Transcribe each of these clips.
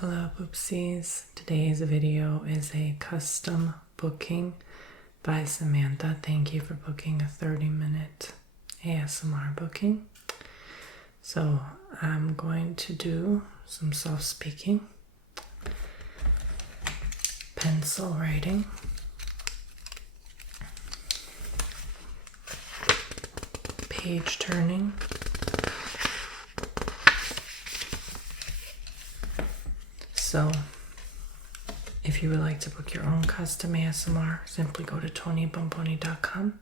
Hello Poopsies. Today's video is a custom booking by Samantha. Thank you for booking a 30-minute ASMR booking. So I'm going to do some soft speaking, pencil writing, page turning, so if you would like to book your own custom ASMR, simply go to bomboni.com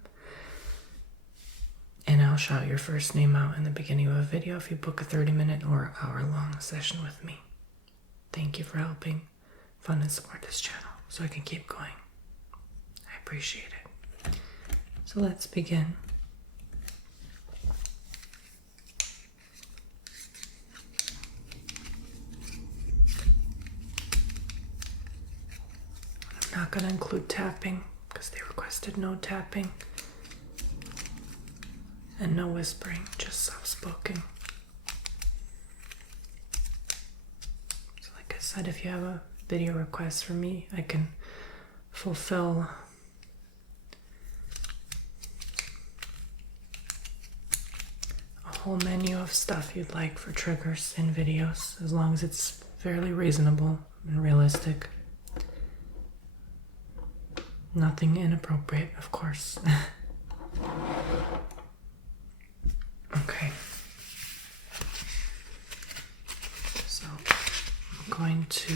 and I'll shout your first name out in the beginning of a video if you book a 30-minute or hour-long session with me. Thank you for helping fund and support this channel so I can keep going. I appreciate it. So let's begin. I'm not going to include tapping because they requested no tapping and no whispering, just soft-spoken. So like I said, if you have a video request for me, I can fulfill a whole menu of stuff you'd like for triggers in videos, as long as it's fairly reasonable and realistic. Nothing inappropriate, of course. Okay. So I'm going to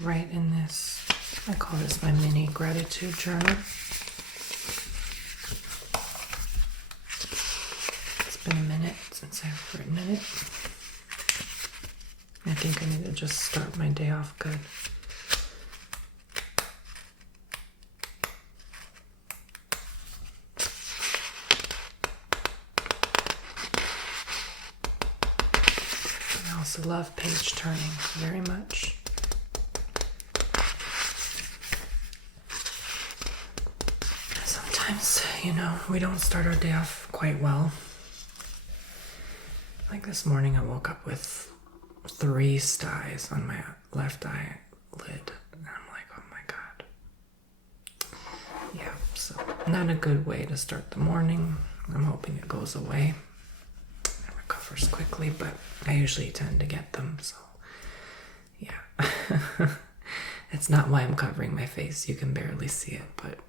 write in this, I call this my mini gratitude journal. It's been a minute since I've written in it. I think I need to just start my day off good. I also love page turning very much. Sometimes, we don't start our day off quite well. Like this morning, I woke up with 3 styes on my left eyelid. And I'm like, oh my God. Yeah, so not a good way to start the morning. I'm hoping it goes away. Recovers quickly, but I usually tend to get them, so yeah. It's not why I'm covering my face. You can barely see it, but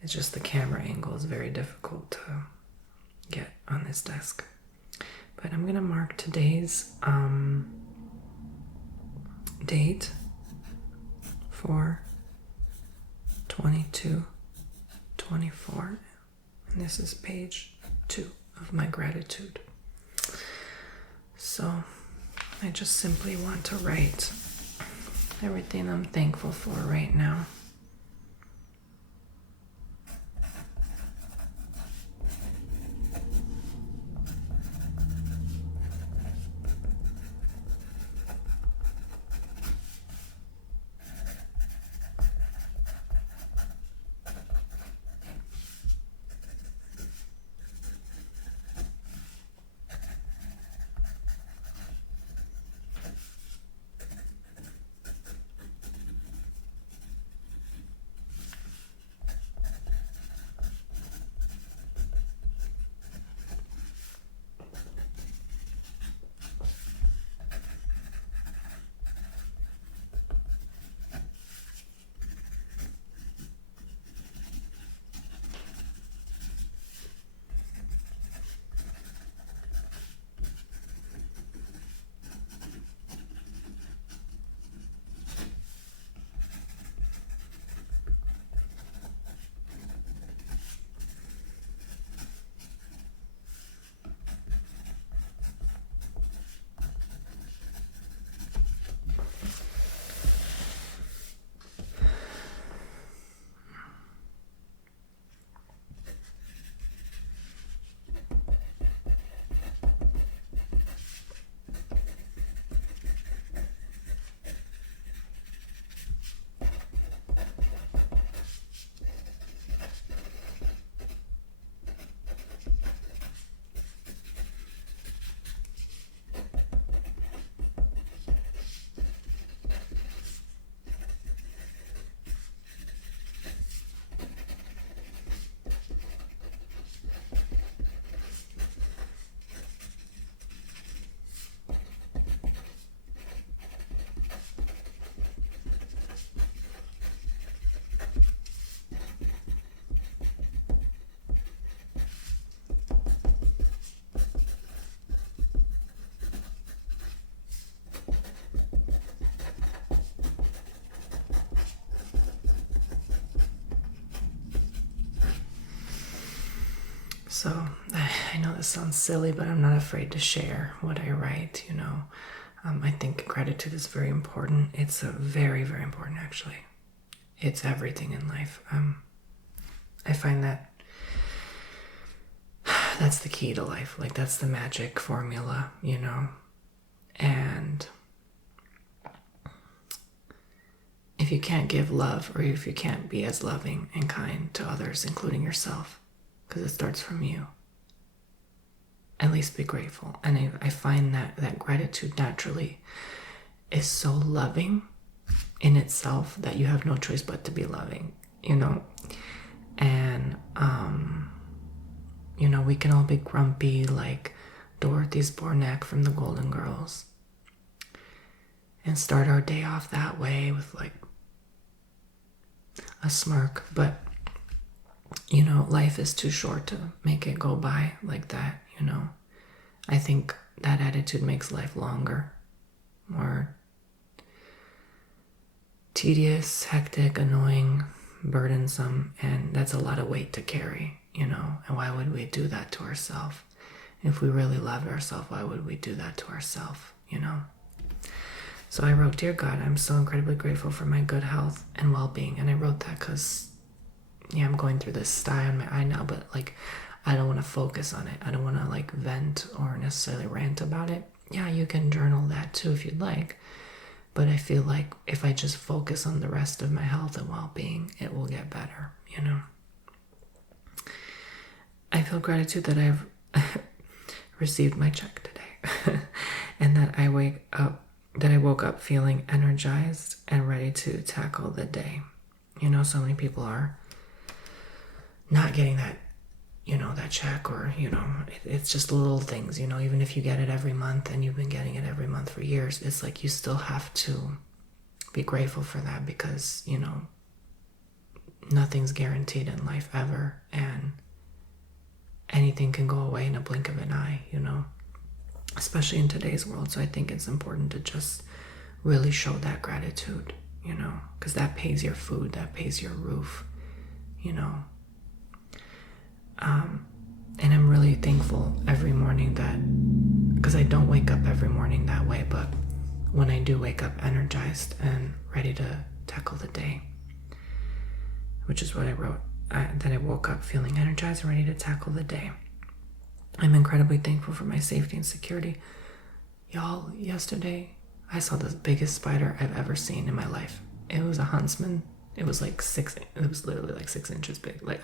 it's just the camera angle is very difficult to get on this desk. But I'm gonna mark today's date for 22/24, and this is page 2 of my gratitude. So I just simply want to write everything I'm thankful for right now. So I know this sounds silly, but I'm not afraid to share what I write, I think gratitude is very important. It's a very, very important, actually. It's everything in life. I find that that's the key to life. Like, that's the magic formula, And if you can't give love, or if you can't be as loving and kind to others, including yourself, because it starts from you, at least be grateful. And I find that gratitude naturally is so loving in itself that you have no choice but to be loving, And, we can all be grumpy like Dorothy's poor neck from the Golden Girls and start our day off that way with like a smirk. But, life is too short to make it go by like that, I think that attitude makes life longer, more tedious, hectic, annoying, burdensome, and that's a lot of weight to carry, And why would we do that to ourselves? If we really loved ourselves, why would we do that to ourselves, So I wrote, "Dear God, I'm so incredibly grateful for my good health and well-being." And I wrote that because, I'm going through this sty on my eye now, but like, I don't want to focus on it. I don't want to like vent or necessarily rant about it. Yeah, you can journal that too if you'd like. But I feel like if I just focus on the rest of my health and well-being, it will get better, I feel gratitude that I've received my check today and that I woke up feeling energized and ready to tackle the day. So many people are not getting that, that check, or, it's just little things, even if you get it every month and you've been getting it every month for years, it's like you still have to be grateful for that because, nothing's guaranteed in life ever, and anything can go away in a blink of an eye, especially in today's world. So I think it's important to just really show that gratitude, because that pays your food, that pays your roof, and I'm really thankful every morning because I don't wake up every morning that way, but when I do wake up energized and ready to tackle the day, which is what I wrote, that I woke up feeling energized and ready to tackle the day. I'm incredibly thankful for my safety and security. Y'all, yesterday, I saw the biggest spider I've ever seen in my life. It was a huntsman. It was literally like 6 inches big. Like,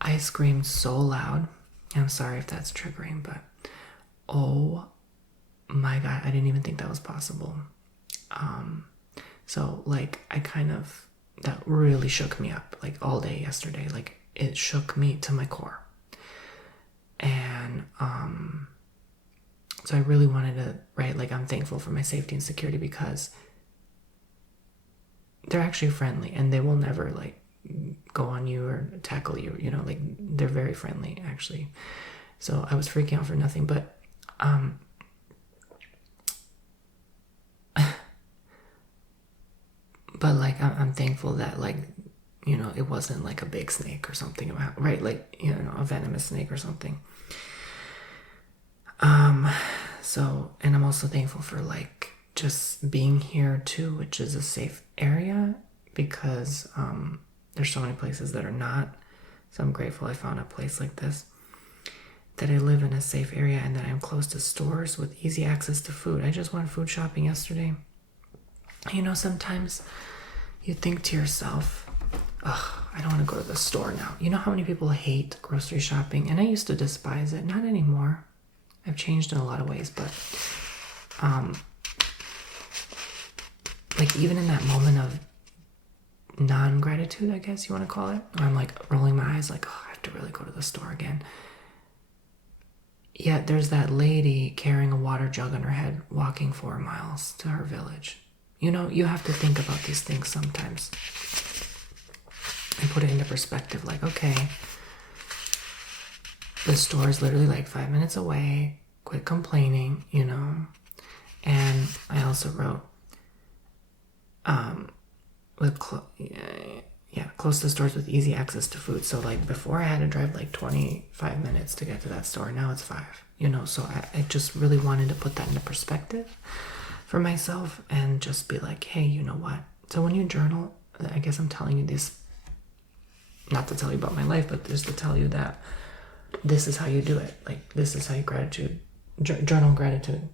I screamed so loud. I'm sorry if that's triggering, but oh my God, I didn't even think that was possible. So like, that really shook me up, like all day yesterday. Like, it shook me to my core. And so I really wanted to write, like, I'm thankful for my safety and security because they're actually friendly and they will never like go on you or tackle you, like, they're very friendly actually. So I was freaking out for nothing, but like, I'm thankful that, like, it wasn't like a big snake or something, right? Like, a venomous snake or something. So, and I'm also thankful for like just being here too, which is a safe area, because there's so many places that are not. So I'm grateful I found a place like this, that I live in a safe area, and that I'm close to stores with easy access to food. I just went food shopping yesterday. Sometimes you think to yourself, ugh, I don't want to go to the store now. You know how many people hate grocery shopping? And I used to despise it. Not anymore. I've changed in a lot of ways, but like, even in that moment of non-gratitude, I guess you want to call it, where I'm like rolling my eyes like, oh, I have to really go to the store again. Yet there's that lady carrying a water jug on her head, walking 4 miles to her village. You have to think about these things sometimes and put it into perspective. Like, okay, the store is literally like 5 minutes away. Quit complaining, And I also wrote, Yeah, close to stores with easy access to food. So like before I had to drive like 25 minutes to get to that store. Now it's 5, you know, so I just really wanted to put that into perspective for myself and just be like, hey, you know what? So when you journal, I guess I'm telling you this, not to tell you about my life, but just to tell you that this is how you do it. Like, this is how you journal gratitude.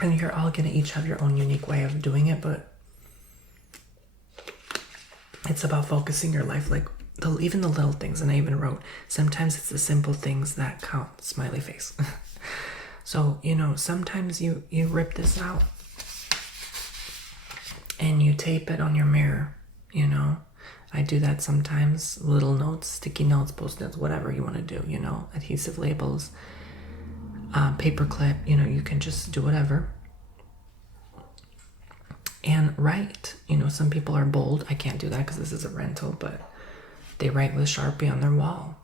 And you're all gonna each have your own unique way of doing it, but it's about focusing your life, like even the little things. And I even wrote, sometimes it's the simple things that count, smiley face. So, you know, sometimes you rip this out and you tape it on your mirror, you know. I do that sometimes. Little notes, sticky notes, post-its, whatever you want to do, you know, adhesive labels, paper clip, you know, you can just do whatever. And write, you know, some people are bold. I can't do that because this is a rental, but they write with Sharpie on their wall.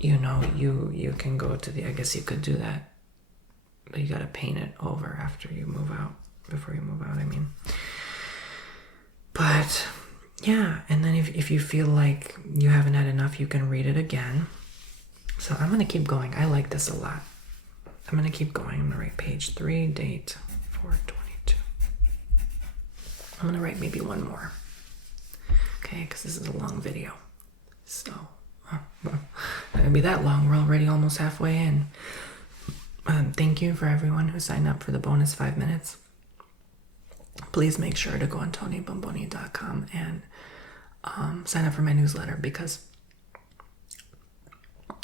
You know, you can go to I guess you could do that, but you got to paint it over after you move out, before you move out, I mean. But yeah, and then if you feel like you haven't had enough, you can read it again. So I'm going to keep going. I like this a lot. I'm going to keep going. I'm going to write page 3, date 4/22. I'm going to write maybe one more. Okay, because this is a long video. So, not going to be that long. We're already almost halfway in. Thank you for everyone who signed up for the bonus 5 minutes. Please make sure to go on TonyBomboni.com and sign up for my newsletter, because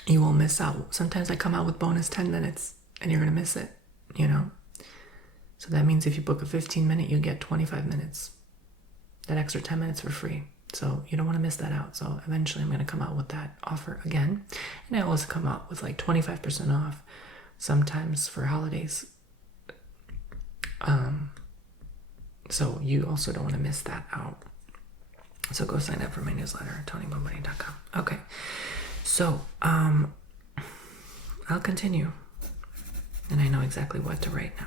you will miss out. Sometimes I come out with bonus 10 minutes and you're going to miss it, you know. So that means if you book a 15-minute, you get 25 minutes. That extra 10 minutes for free. So you don't want to miss that out. So eventually I'm going to come out with that offer again. And I always come out with like 25% off, sometimes for holidays. So you also don't want to miss that out. So go sign up for my newsletter at TonyBomboni.com. Okay. So I'll continue. And I know exactly what to write now.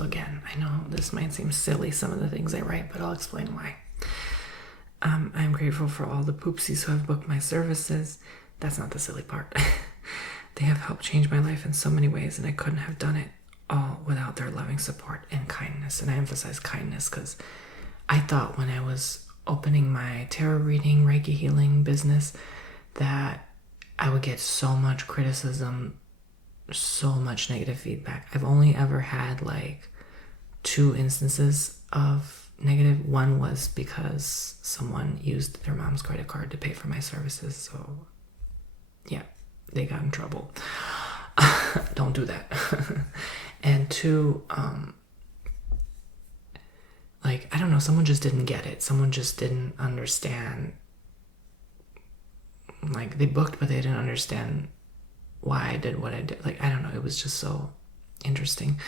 So again, I know this might seem silly, some of the things I write, but I'll explain why. I'm grateful for all the poopsies who have booked my services. That's not the silly part. They have helped change my life in so many ways, and I couldn't have done it all without their loving support and kindness. And I emphasize kindness because I thought when I was opening my tarot reading, Reiki healing business, that I would get so much criticism, so much negative feedback. I've only ever had like 2 instances of negative. One was because someone used their mom's credit card to pay for my services. So yeah, they got in trouble. Don't do that. And 2, like, I don't know, someone just didn't get it. Someone just didn't understand. Like, they booked, but they didn't understand why I did what I did. Like, I don't know, it was just so interesting.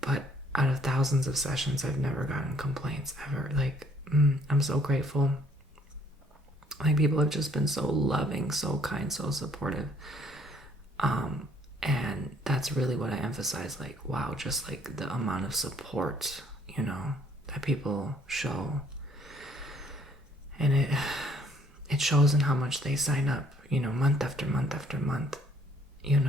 But out of thousands of sessions, I've never gotten complaints ever. Like, I'm so grateful. Like, people have just been so loving, so kind, so supportive. And that's really what I emphasize. Like, wow, just like the amount of support, that people show. And it shows in how much they sign up, month after month after month. I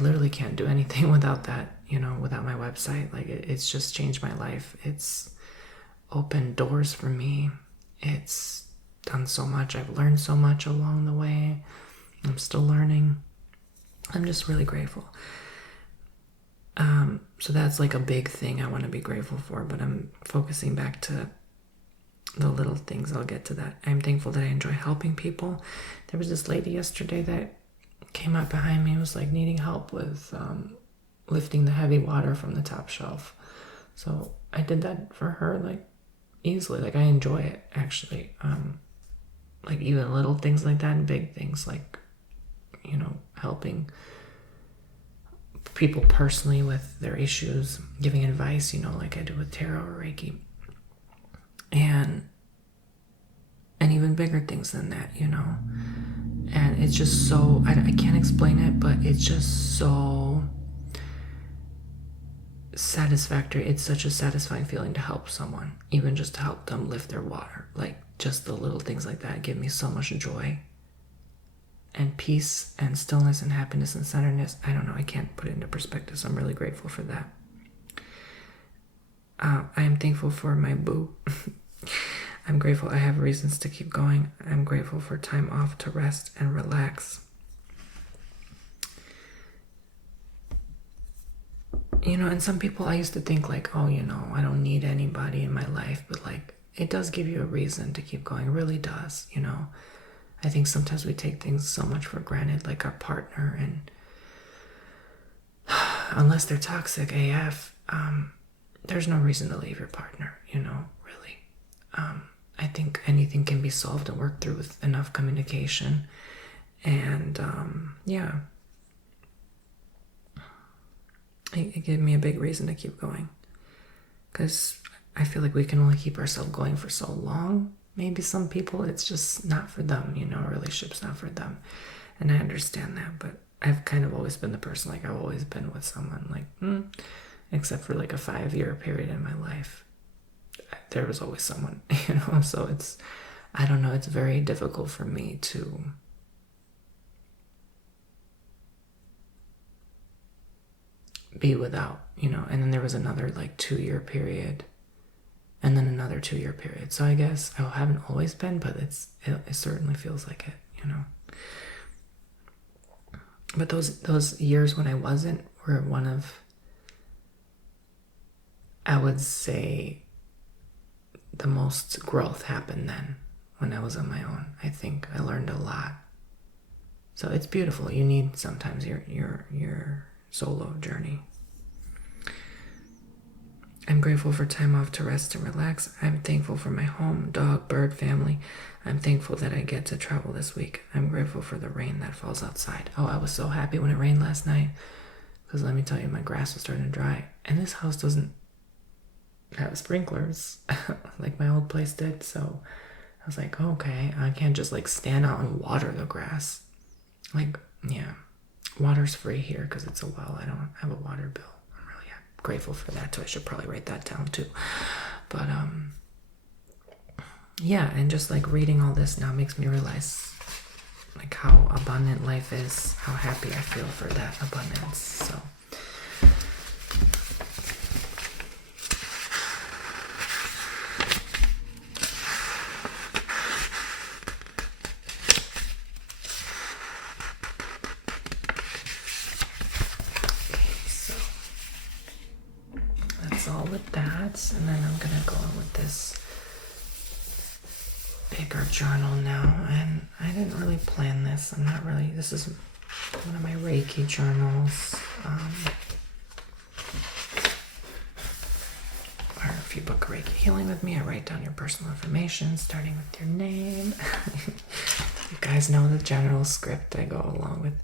literally can't do anything without that, without my website. Like, it's just changed my life. It's opened doors for me. It's done so much. I've learned so much along the way. I'm still learning. I'm just really grateful. So that's like a big thing I want to be grateful for, but I'm focusing back to the little things. I'll get to that. I'm thankful that I enjoy helping people. There was this lady yesterday that came up behind me and was like needing help with lifting the heavy water from the top shelf. So I did that for her, like, easily. Like, I enjoy it, actually. Like, even little things like that and big things like, helping people personally with their issues, giving advice, like I do with tarot or Reiki. And even bigger things than that, And it's just so, I can't explain it, but it's just so satisfactory. It's such a satisfying feeling to help someone, even just to help them lift their water. Like, just the little things like that give me so much joy and peace and stillness and happiness and centeredness. I don't know, I can't put it into perspective, so I'm really grateful for that. I am thankful for my boo. I'm grateful I have reasons to keep going. I'm grateful for time off to rest and relax. And some people, I used to think like, oh, I don't need anybody in my life, but like, it does give you a reason to keep going. It really does, I think sometimes we take things so much for granted, like our partner, and unless they're toxic AF, there's no reason to leave your partner, really. I think anything can be solved and worked through with enough communication. And yeah, it gave me a big reason to keep going, because I feel like we can only keep ourselves going for so long. Maybe some people, it's just not for them, a relationship's not for them. And I understand that, but I've kind of always been the person, like, I've always been with someone, like, except for like a 5-year period in my life. There was always someone, so I don't know, it's very difficult for me to be without, and then there was another like 2-year period, and then another 2-year period. So I guess I haven't always been, but it certainly feels like it, But those years when I wasn't were one of, I would say, the most growth happened then, when I was on my own. I think I learned a lot. So it's beautiful. You need sometimes your solo journey. I'm grateful for time off to rest and relax. I'm thankful for my home, dog, bird, family. I'm thankful that I get to travel this week. I'm grateful for the rain that falls outside. Oh, I was so happy when it rained last night, because let me tell you, my grass was starting to dry. And this house doesn't have sprinklers like my old place did. So I was like, okay, I can't just like stand out and water the grass. Like, yeah, Water's free here because it's a well. I don't have a water bill. I'm really grateful for that too. I should probably write that down too. But yeah, and just like reading all this now makes me realize like how abundant life is, how happy I feel for that abundance. So that's all with that, and then I'm gonna go on with this bigger journal now. And I didn't really plan this. This is one of my Reiki journals. Or if you book Reiki Healing with me, I write down your personal information, starting with your name. You guys know the general script I go along with.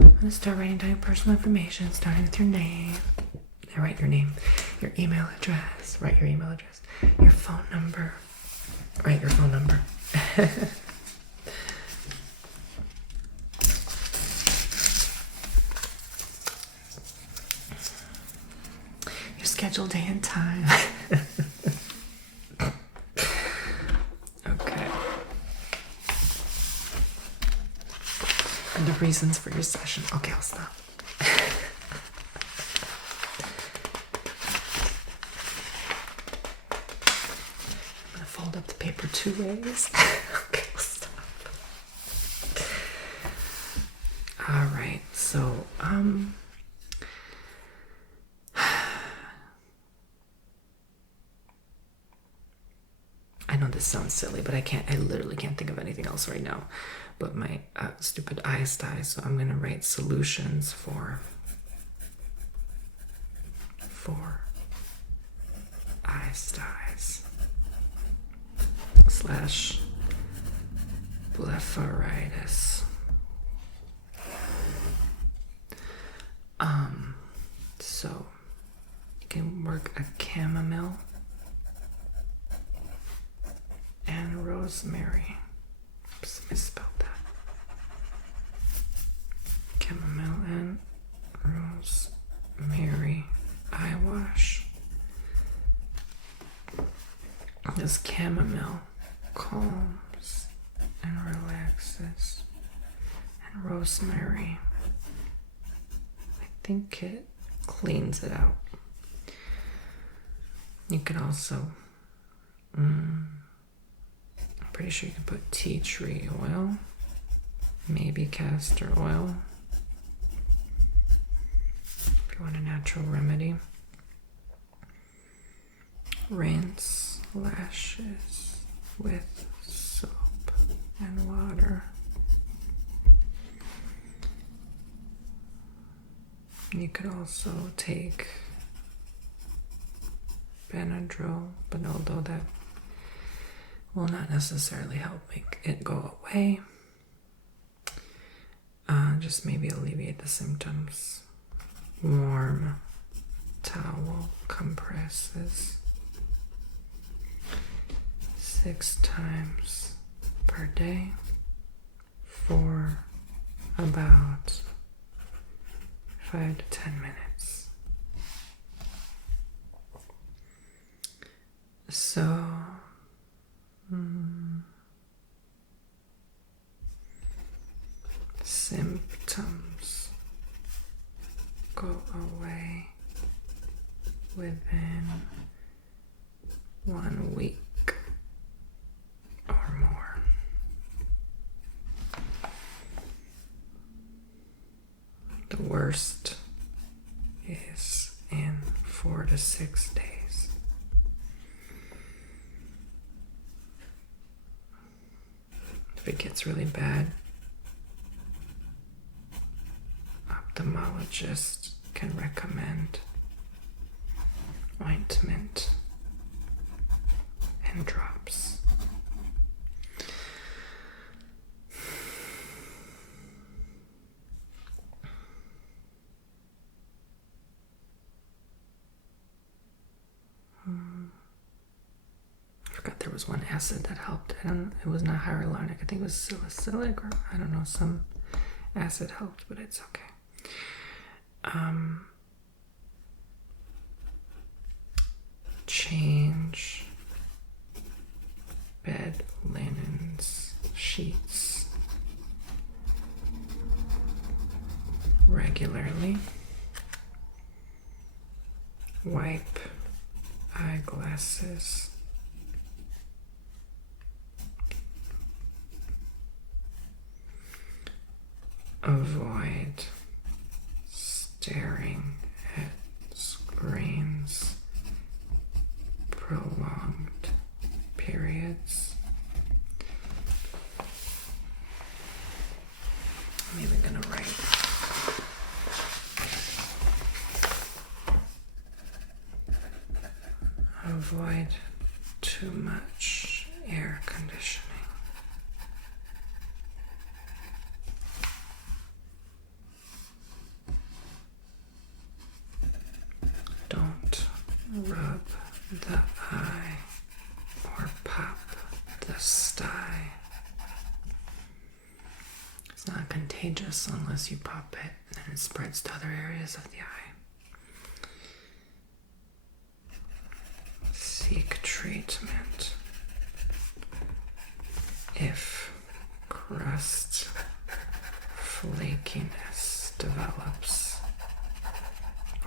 I'm gonna start writing down your personal information, starting with your name. I write your name, your email address, write your email address, your phone number, write your phone number. Your scheduled day and time. Okay. And the reasons for your session. Okay, I'll stop. Fold up the paper 2 ways. Okay, we'll stop. All right, so I know this sounds silly, but I literally can't think of anything else right now but my stupid eyes die. So I'm gonna write solutions for eyes dies / blepharitis. So you can work a chamomile and rosemary. Oops, misspelled that. Chamomile and rosemary eye wash. This chamomile calms and relaxes, and rosemary, I think it cleans it out. You could also I'm pretty sure you can put tea tree oil, maybe castor oil if you want a natural remedy. Rinse lashes with soap and water. You could also take Benadryl, but although that will not necessarily help make it go away, just maybe alleviate the symptoms. Warm towel compresses 6 times per day for about 5 to 10 minutes. So, symptoms go away within 1 week or more. The worst is in 4 to 6 days. If it gets really bad, ophthalmologist can recommend ointment and drops. I forgot there was one acid that helped. It was not hyaluronic. I think it was salicylic, or I don't know, some Acid helped, but it's okay. Change bed linens, sheets regularly. Wipe eyeglasses. Avoid staring at screens prolonged periods. I'm even gonna write avoid too much air conditioning. Don't rub the eye or pop the sty. It's not contagious unless you pop it and it spreads to other areas of the eye. Seek treatment if crust flakiness develops,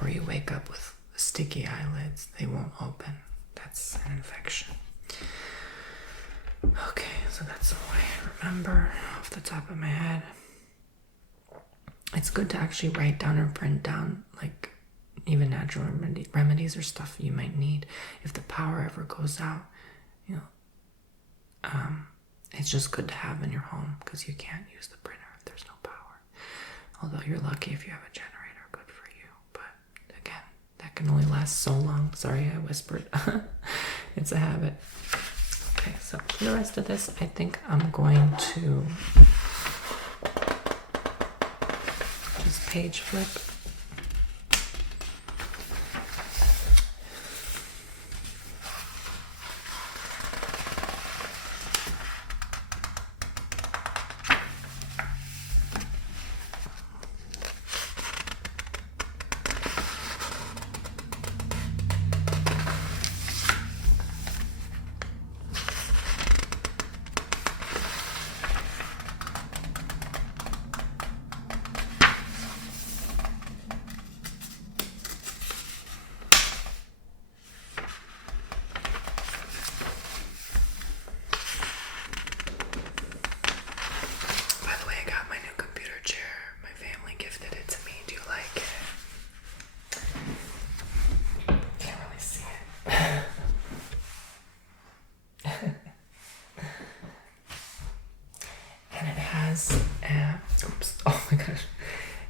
or you wake up with sticky eyelids, they won't open. That's an infection. Okay, so that's all I remember off the top of my head. It's good to actually write down or print down, like, even natural remedies or stuff you might need if the power ever goes out. You know, it's just good to have in your home because you can't use the printer if there's no power. Although you're lucky if you have a generator, good for you. But again, that can only last so long. Sorry, I whispered. It's a habit. Okay, so for the rest of this, I think I'm going to just page flip.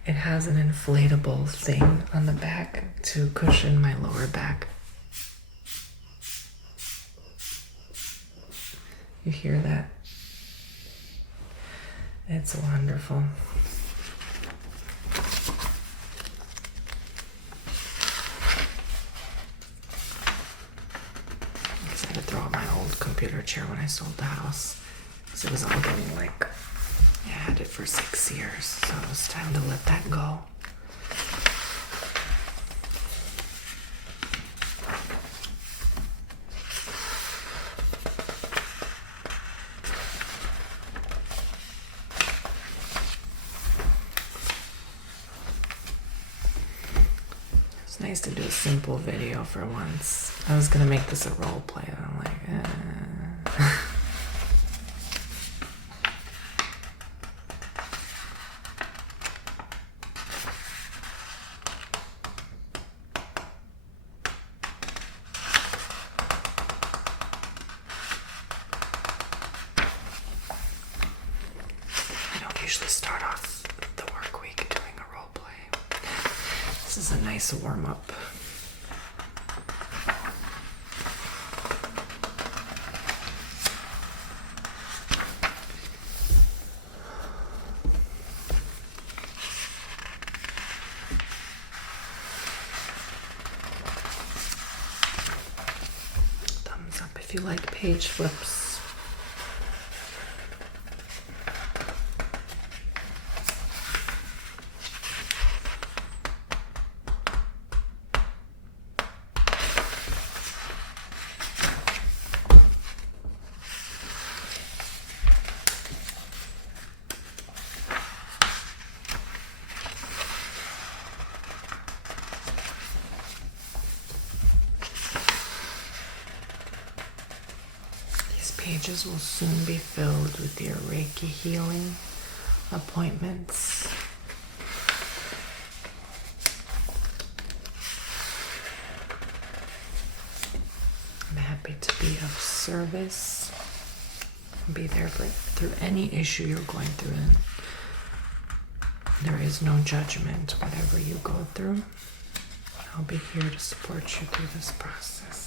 It has an inflatable thing on the back to cushion my lower back. You hear that? It's wonderful. I had to throw out my old computer chair when I sold the house. because it was all getting like, I had it for 6 years, so it was time to let that go. It's nice to do a simple video for once. I was gonna make this a role play, and I'm like, I don't usually start off the work week doing a role play. This is a nice warm-up. Thumbs up if you like page flips. pages will soon be filled with your Reiki healing appointments. I'm happy to be of service. Be there through any issue you're going through. And there is no judgment, whatever you go through. I'll be here to support you through this process.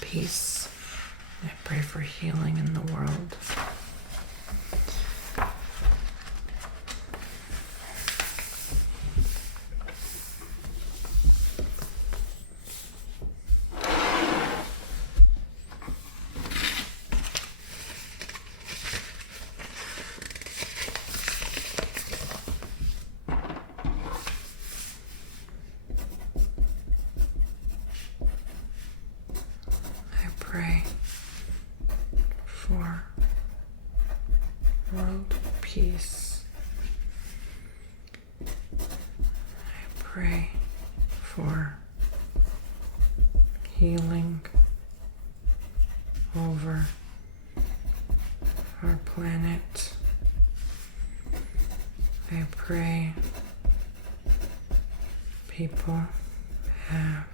Peace. I pray for healing in the world. Pray for world peace. I pray for healing over our planet. I pray people have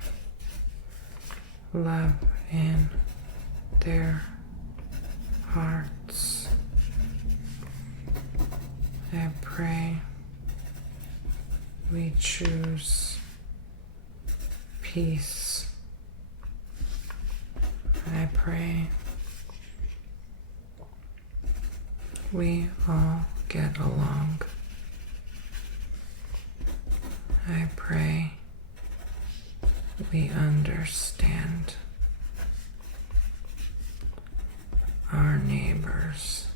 love in their hearts. I pray we choose peace. I pray we all get along. I pray we understand our neighbors,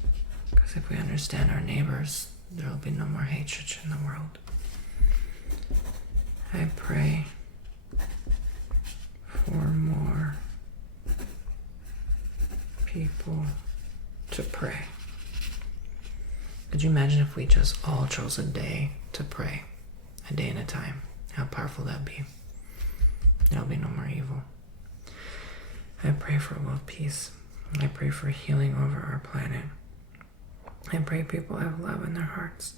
because if we understand our neighbors, there will be no more hatred in the world. I pray for more people to pray. Could you imagine if we just all chose a day to pray, a day at a time? How powerful that'd be. There'll be no more evil. I pray for world peace. I pray for healing over our planet. I pray people have love in their hearts.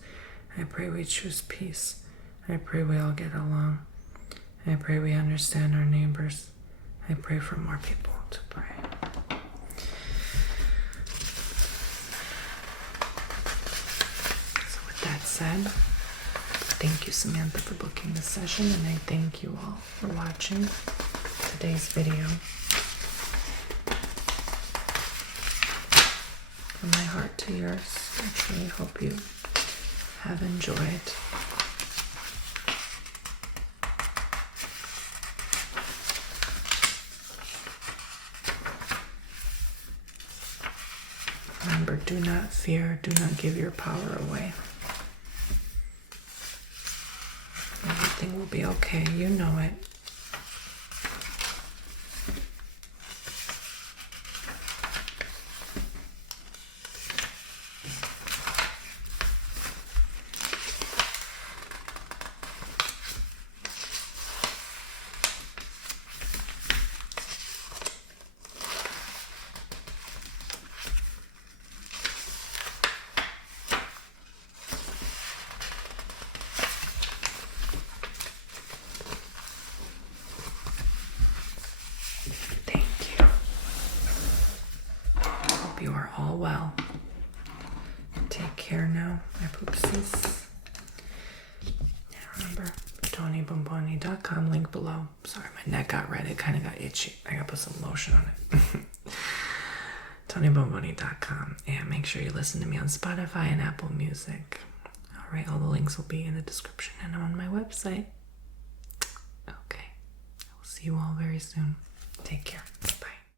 I pray we choose peace. I pray we all get along. I pray we understand our neighbors. I pray for more people to pray. So with that said, thank you, Samantha, for booking this session, and I thank you all for watching today's video. From my heart to yours, I truly hope you have enjoyed. Remember, do not fear, do not give your power away. Everything will be okay, you know it. You are all well. Take care now, my poopsies. TonyBomboni.com, link below. Sorry, my neck got red. It kind of got itchy. I gotta put some lotion on it. TonyBomboni.com. And make sure you listen to me on Spotify and Apple Music. Alright, all the links will be in the description and on my website. Okay. I will see you all very soon. Take care.